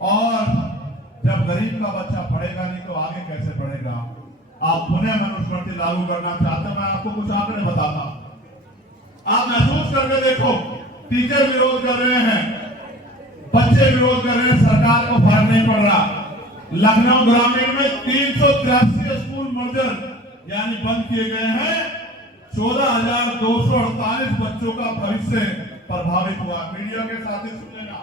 और जब गरीब का बच्चा पढ़ेगा नहीं तो आगे कैसे पढ़ेगा। आप पुनः मनुस्मृति लागू करना चाहते हैं, मैं आपको कुछ आंकड़े बताता हूं। आप महसूस करके देखो, टीचर विरोध कर रहे हैं, बच्चे विरोध कर रहे हैं, सरकार को फर्क नहीं पड़ रहा। लखनऊ ग्रामीण में 383 स्कूल मर्जर यानी बंद किए गए हैं। 14,248 बच्चों का भविष्य प्रभावित हुआ। मीडिया के साथ ही सुन लेना,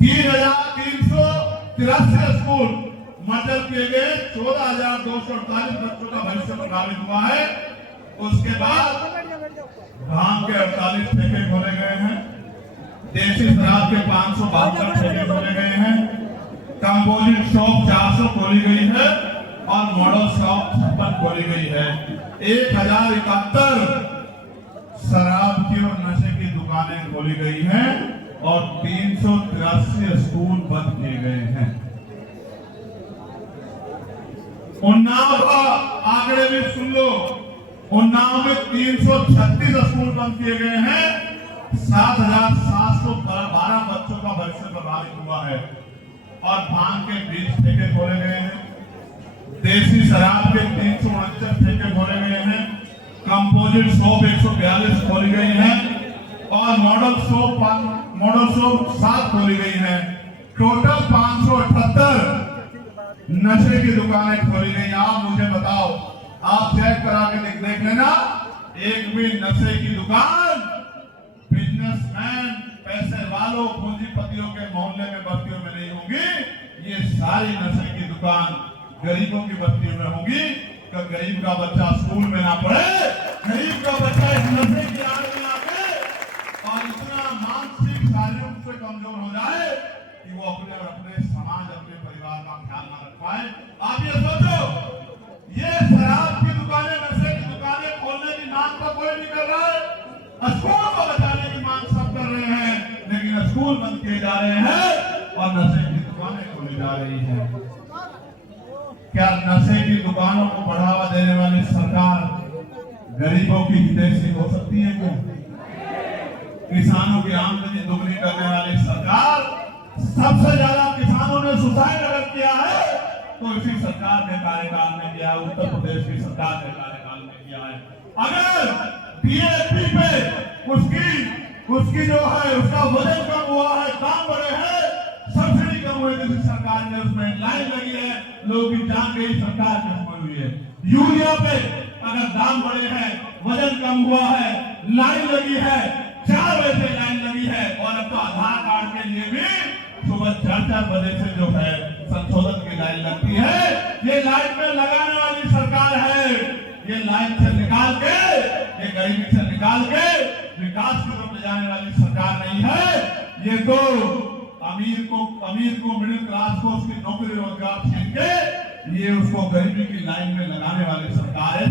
3,383 स्कूल मर्जर किए गए, 14,248 बच्चों का भविष्य प्रभावित हुआ है। उसके बाद भांग के 48 ठेके खोले गए हैं, देसी शराब के 572 ठेके खोले गए हैं, कंपोजिट शॉप 400 खोली गई है और मॉडल शॉप 56 खोली गई है। 1071 शराब की और नशे की दुकानें खोली गई हैं और 383 स्कूल बंद किए गए हैं। उन्नाव का आंकड़े भी सुन लो, उन्नाव में 336 स्कूल बंद किए गए हैं, 7,712 बच्चों का भविष्य प्रभावित हुआ है और भांग के 20 ठेके खोले गए हैं, देसी शराब के 369 ठेके खोले गए हैं, कंपोजिट शॉप 142 खोली गई है और मॉडल शॉप 7 खोली गई है। टोटल 578 नशे की दुकानें खोली गई। आप मुझे बताओ, आप चेक करा के देख लेना, एक भी नशे की दुकान बिजनेसमैन, पैसे वालों, पूंजीपतियों के मोहल्ले में बस्तियों में नहीं होंगी। ये सारी नशे की दुकान गरीबों की बस्तियों में होंगी। कि गरीब का बच्चा स्कूल में ना पढ़े, गरीब का बच्चा इस नशे की आड़ में आके और इतना मानसिक शारीरिक रूप से कमजोर हो जाए कि वो अपने समाज, अपने परिवार का ख्याल ना रख पाए। आप ये सोचो, ये शराब की दुकानें, नशे की दुकानें खोलने की मांग तो कोई नहीं कर रहा है, स्कूल को बचाने की मांग सब कर रहे हैं, लेकिन स्कूल बंद किए जा रहे हैं और नशे की दुकानें खोली जा रही है। क्या नशे की दुकानों को बढ़ावा देने वाली सरकार गरीबों की हितैषी हो सकती है क्या? किसानों की आमदनी दुगनी करने वाली सरकार, सबसे ज्यादा किसानों ने सुसाइड अगर किया है तो इसी सरकार के कार्यकाल में किया है, उत्तर प्रदेश की सरकार के कार्यकाल में किया है। अगर डीएपी पे उसकी जो है उसका वजन कम हुआ है, दाम बढ़े हैं, सब्सिडी कम हुई है, सरकार ने उसमें लाइन लगी है, लोगों की जान गई, सरकार की हुई है। यूरिया पे अगर दाम बढ़े हैं, वजन कम हुआ है, लाइन लगी है, 4 बजे से लाइन लगी है और अब तो आधार कार्ड के लिए भी सुबह 4 बजे से जो है संशोधन की लाइन लगती है। ये लाइन में लगाने वाली सरकार है, ये लाइन से निकाल के, ये गरीबी से निकाल के विकास की तरफ ले जाने वाली सरकार नहीं है। ये तो अमीर को मिडिल क्लास को उसकी नौकरी रोजगार छीन के ये उसको गरीबी की लाइन में लगाने वाली सरकार है।